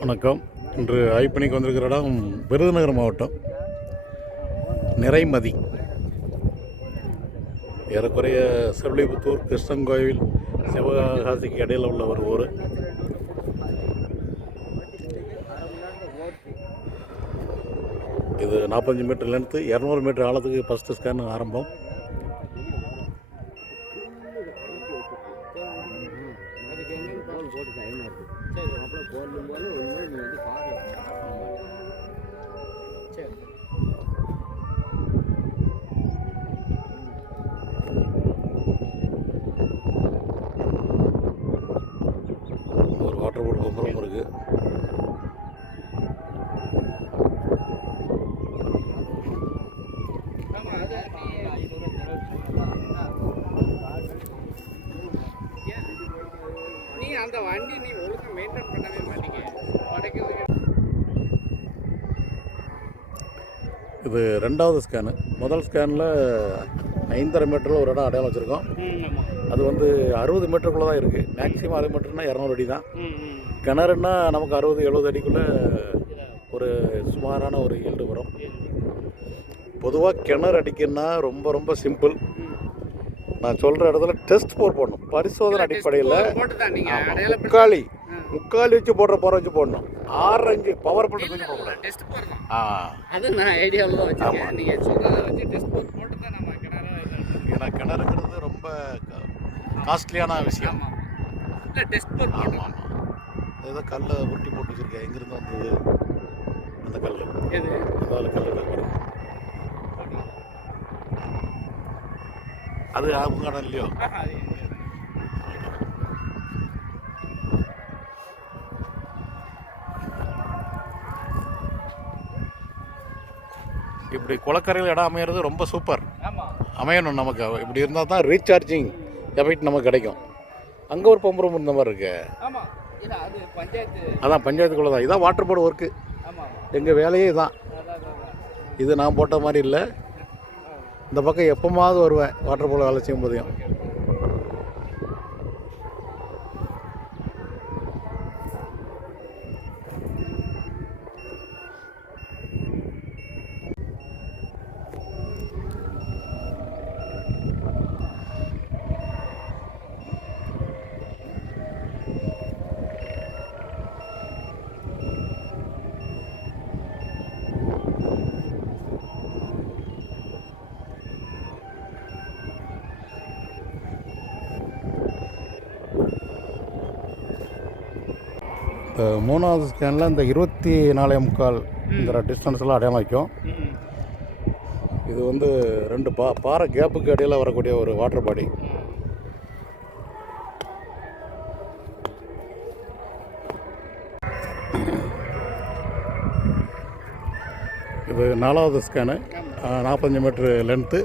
வணக்கம். இன்று ஐப்பணிக்கு வந்திருக்கிற இடம் விருதுநகர் மாவட்டம். நிறைமதி. ஏறக்குறைய செவிலிபுத்தூர் கிருஷ்ணன் கோவில் சிவகாசிக்கு இடையில் உள்ள ஒரு ஊர். இது நாற்பத்தஞ்சு மீட்டர் லென்த்து இரநூறு மீட்டர் ஆழத்துக்கு ஃபஸ்ட்டு ஸ்கேன் ஆரம்பம். அந்த வண்டி நீ ஒழுங்கா மெயின்டைன் பண்ணவே மாட்டீங்க. இது ரெண்டாவது ஸ்கேனு முதல் ஸ்கேனில் ஐந்தரை மீட்டரில் ஒரு இடம் அடையாளம் வச்சுருக்கோம். அது வந்து அறுபது மீட்டருக்குள்ளே தான் இருக்குது மேக்ஸிமம் அறுபது மீட்டர்னா இரநூறு அடி தான். கிணறுன்னா நமக்கு அறுபது எழுபது அடிக்குள்ளே ஒரு சுமாரான ஒரு ஈல்டு வரும். பொதுவாக கிணறு அடிக்கணும்னா ரொம்ப ரொம்ப சிம்பிள் நான் சொல்கிற இடத்துல டெஸ்ட் போர் போடணும். பரிசோதனை அடிப்படையில் போட்டு முக்காலி. முக்காலி வச்சு போடுற போகிற வச்சு போடணும். ஆறு அஞ்சு பவர் பண்ணி வச்சு போடக்கூடாது. டெஸ்ட் ஆ. அது நான் ஐடியாவில் தான் வச்சிருக்கேன். ஆமா. நீங்க சொல்றத வச்சு டெஸ்ட் போட்டு போட்டு தான் நம்ம கிணறு ஏன்னா கிணறுங்கிறது ரொம்ப காஸ்ட்லியான விஷயம். இல்லை டெஸ்ட் போட்டு போட்டு ஆமாம் ஏதோ கல்லை உருட்டி போட்டு வச்சுருக்கேன். எங்கேருந்து வந்தது? அந்த கல் எது? அதாவது கல் அவங்க இடம் இல்லையோ? இப்படி குளக்கரையில் இடம் அமையிறது ரொம்ப சூப்பர் அமையணும் நமக்கு இப்படி இருந்தால் தான் ரீசார்ஜிங் எஃபெக்ட் நமக்கு கிடைக்கும். அங்கே ஒரு பம்பு ரூம் இருந்த மாதிரி இருக்கு. அதான் பஞ்சாயத்துக்குள்ளே தான். இதான் வாட்டர் போர்டு ஒர்க்கு எங்கள் வேலையே இதான். இது நான் போட்ட மாதிரி இல்லை. இந்த பக்கம் எப்போமாவது வருவேன் வாட்டர் போல வேலை செய்யும் போதையும் மூணாவது ஸ்கேனில் இந்த இருபத்தி நாலே முக்கால்ங்கிற டிஸ்டன்ஸில் அடையாளம் வைக்கும். இது வந்து ரெண்டு பா பாறை கேப்புக்கு இடையில் வரக்கூடிய ஒரு வாட்டர் பாடி இது நாலாவது ஸ்கேனு நாற்பத்தஞ்சு மீட்ரு லென்த்து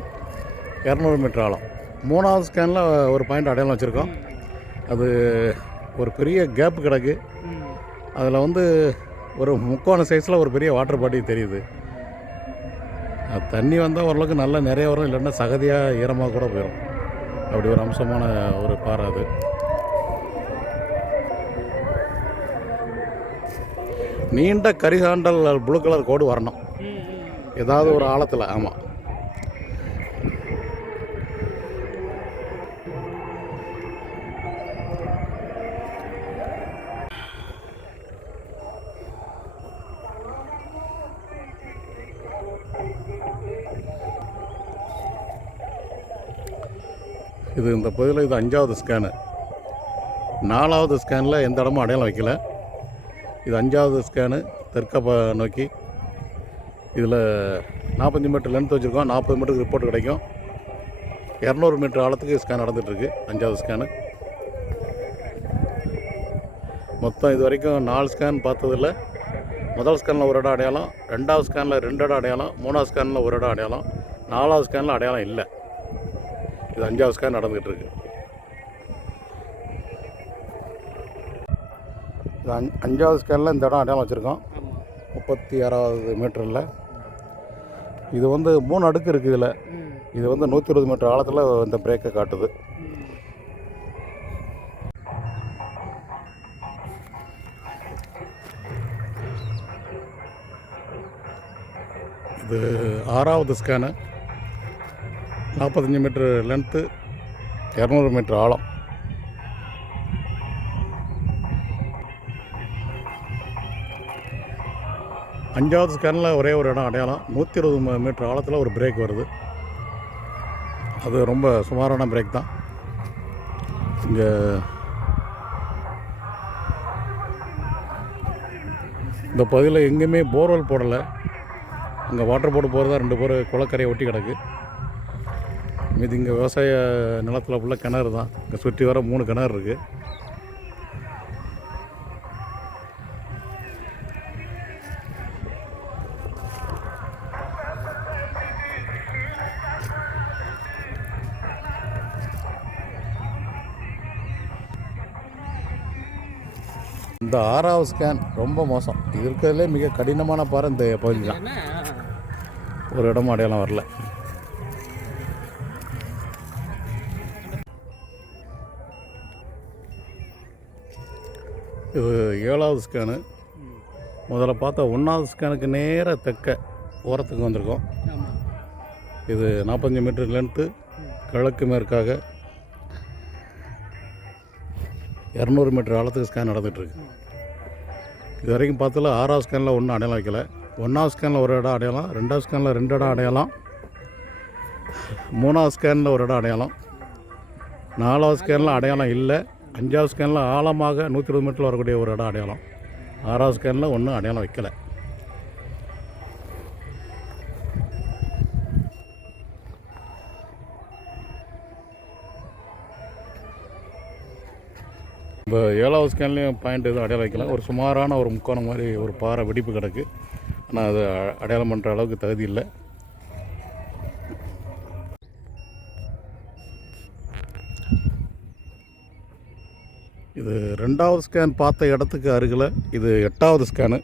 இரநூறு மீட்ரு ஆழம். மூணாவது ஸ்கேனில் ஒரு பாயிண்ட் அடையாளம் வச்சுருக்கோம். அது ஒரு பெரிய கேப்பு கிடக்கு. அதில் வந்து ஒரு முக்கோண சைஸில் ஒரு பெரிய வாட்டர் பாடி தெரியுது. அது தண்ணி வந்தால் ஓரளவுக்கு நல்லா நிறைய வரும் இல்லைன்னா சகதியாக ஈரமாக கூட போயிடும் அப்படி ஒரு அம்சமான ஒரு பாறை அது. நீண்ட கரிசாண்டல் ப்ளூ கலர் கோடு வரணும். ஏதாவது ஒரு ஆழத்தில் ஆமாம் இது இந்த பகுதியில் இது அஞ்சாவது ஸ்கேனு நாலாவது ஸ்கேனில் எந்த இடமும் அடையாளம் வைக்கல. இது அஞ்சாவது ஸ்கேனு தெற்க நோக்கி. இதில் நாற்பத்தஞ்சு மீட்டர் லென்த் வச்சுருக்கோம். நாற்பது மீட்டருக்கு ரிப்போர்ட் கிடைக்கும். இரநூறு மீட்டர் ஆழத்துக்கு ஸ்கேன் நடந்துகிட்ருக்கு அஞ்சாவது ஸ்கேனு மொத்தம் இது வரைக்கும் நாலு ஸ்கேன் பார்த்ததில்ல. முதல் ஸ்கேனில் ஒரு இடம் அடையாளம். ரெண்டாவது ஸ்கேனில் ரெண்டு இடம் அடையாளம். மூணாவது ஸ்கேனில் ஒரு இடம் அடையாளம். நாலாவது ஸ்கேனில் அடையாளம் இல்லை. இது அஞ்சாவது ஸ்கேன் நடந்துக்கிட்டு இருக்கு இது அஞ் அஞ்சாவது ஸ்கேனில் இந்த இடம் அடையாளம் வச்சுருக்கோம். முப்பத்தி ஆறாவது மீட்டரில் இது வந்து மூணு அடுக்கு இருக்குது இதில். இது வந்து நூற்றி இருபது மீட்டர் ஆழத்தில் இந்த பிரேக்கை காட்டுது. இது ஆறாவது ஸ்கேனு நாற்பத்தஞ்சு மீட்ரு லென்த்து இரநூறு மீட்ரு ஆழம். அஞ்சாவது ஸ்கேனில் ஒரே ஒரு இடம் அடையாளம். நூற்றி இருபது மீட்டர் ஆழத்தில் ஒரு பிரேக் வருது. அது ரொம்ப சுமாரான பிரேக் தான். இங்கே இந்த பகுதியில் எங்கேயுமே போர்வெல் போடலை. அங்கே வாட்டர் போர்டு போகிறதா ரெண்டு பேர் குளக்கரையை ஒட்டி கிடக்கு. மீதி இங்கே விவசாய நிலத்தில் ஃபுல்லாக கிணறு தான். இங்கே சுற்றி வர மூணு கிணறு இருக்குது இந்த ஆறாவது ஸ்கேன் ரொம்ப மோசம். இது இருக்கிறதுலே மிக கடினமான பாறை இந்த பகுதி தான். ஒரு இடமும் அடையாளம் வரல. ஏழாவது ஸ்கேனு முதல்ல பார்த்தா ஒன்றாவது ஸ்கேனுக்கு நேராக தெக்க ஓரத்துக்கு வந்திருக்கோம். இது நாற்பத்தஞ்சு மீட்டர் லென்த்து கிழக்கு மேற்காக இரநூறு மீட்டர் ஆழத்துக்கு ஸ்கேன் நடந்துகிட்ருக்கு இது வரைக்கும் பார்த்தல ஆறாவது ஸ்கேனில் ஒன்றும் அடையாளம் வைக்கல. ஒன்றாவது ஸ்கேனில் ஒரு இடம் அடையாளம் ரெண்டாவது ஸ்கேனில் ரெண்டு இடம் அடையாளம் மூணாவது ஸ்கேனில் ஒரு இடம் அடையாளம் நாலாவது ஸ்கேனில் அடையாளம் இல்லை. அஞ்சாவது ஸ்கேனில் ஆழமாக நூற்றி இருபது மீட்டரில் வரக்கூடிய ஒரு இடம் அடையாளம். ஆறாவது ஸ்கேனில் ஒன்றும் அடையாளம் வைக்கல. இப்போ ஏழாவது ஸ்கேன்லேயும் பாயிண்ட் எதுவும் அடையாளம் வைக்கல. ஒரு சுமாரான ஒரு முக்கோணம் மாதிரி ஒரு பாறை வெடிப்பு கிடக்கு. ஆனால் அது அடையாளம் பண்ணுற அளவுக்கு தகுதி இல்லை. இது ரெண்டாவது ஸ்கேன் பார்த்த இடத்துக்கு அருகில் இது எட்டாவது ஸ்கேனு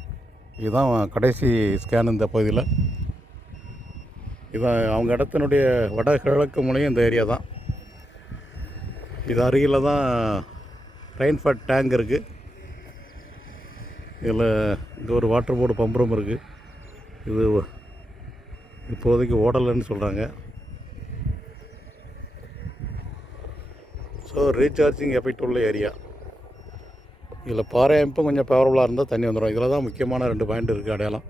இதுதான் கடைசி ஸ்கேன் இந்த பகுதியில். இதான் அவங்க இடத்தினுடைய வடகிழக்கு முனையும் இந்த ஏரியா தான். இது அருகில் தான் ரெயின்ஃபட் டேங்க் இருக்குது இதில் இங்கே ஒரு வாட்டர் போர்டு பம்ப் ரூம் இருக்குது இது இப்போதைக்கு ஓடலைன்னு சொல்கிறாங்க ஸோ ரீசார்ஜிங் எஃபெக்ட் உள்ள ஏரியா இதில் பாறை அமைப்பும் கொஞ்சம் ஃபேவரபுளாக இருந்தால் தண்ணி வந்துடும். இதில் தான் முக்கியமான ரெண்டு பாயிண்ட் இருக்குது அடையாளம்.